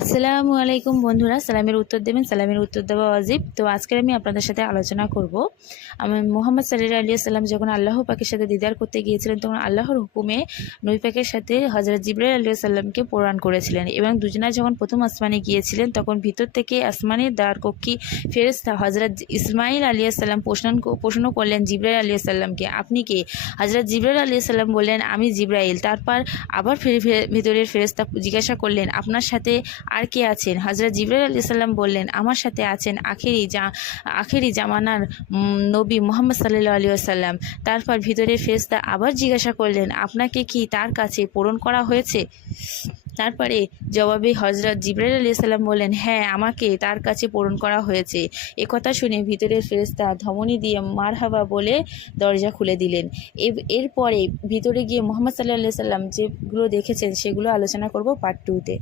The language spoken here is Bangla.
আসসালামু আলাইকুম বন্ধুরা, সালামের উত্তর দেবেন, সালামের উত্তর দেওয়া ওয়াজিব। তো আজকে আমি আপনাদের সাথে আলোচনা করব মুহাম্মদ সাল্লাল্লাহু আলাইহি সাল্লাম যখন আল্লাহ পাকের সাথে দিদার করতে গিয়েছিলেন, তখন আল্লাহর হুকুমে নবী পাকের সাথে হযরত জিবরাইল আলাইহিস সালামকে প্রেরণ করেছিলেন। এবং দুজনা যখন প্রথম আসমানে গিয়েছিলেন, তখন ভিতর থেকে আসমানের দ্বারকক্ষী ফেরেশতা হযরত ইসমাঈল আলাইহিস সালাম প্রশ্ন করলেন জিবরাইল আলাইহিস সালামকে, আপনি কে? হযরত জিবরাইল আলাইহিস সালাম বললেন, আমি জিবরাইল। তারপর আবার ভিতরের ফেরেশতা জিজ্ঞাসা করলেন, আপনার সাথে আর কে আছেন? হযরত জিবরাইল আলাইহিস সালাম বললেন, আমার সাথে আছেন আখেরি জামানার নবী মুহাম্মদ সাল্লাল্লাহু আলাইহি ওয়াসাল্লাম। তারপর ভিতরের ফেরেশতা আবার জিজ্ঞাসা করলেন, আপনাকে কি তার কাছে প্রেরণ করা হয়েছে? তারপরে জবাবে হযরত জিবরাইল আলাইহিস সালাম বললেন, হ্যাঁ, আমাকে তার কাছে প্রেরণ করা হয়েছে। একথা শুনে ভিতরের ফেরেশতা ধমনী দিয়ে মারহাবা বলে দরজা খুলে দিলেন। এরপরে ভিতরে গিয়ে মুহাম্মদ সাল্লাল্লাহু আলাইহি ওয়াসাল্লাম যেগুলো দেখেছেন সেগুলো আলোচনা করব পার্ট 2-তে।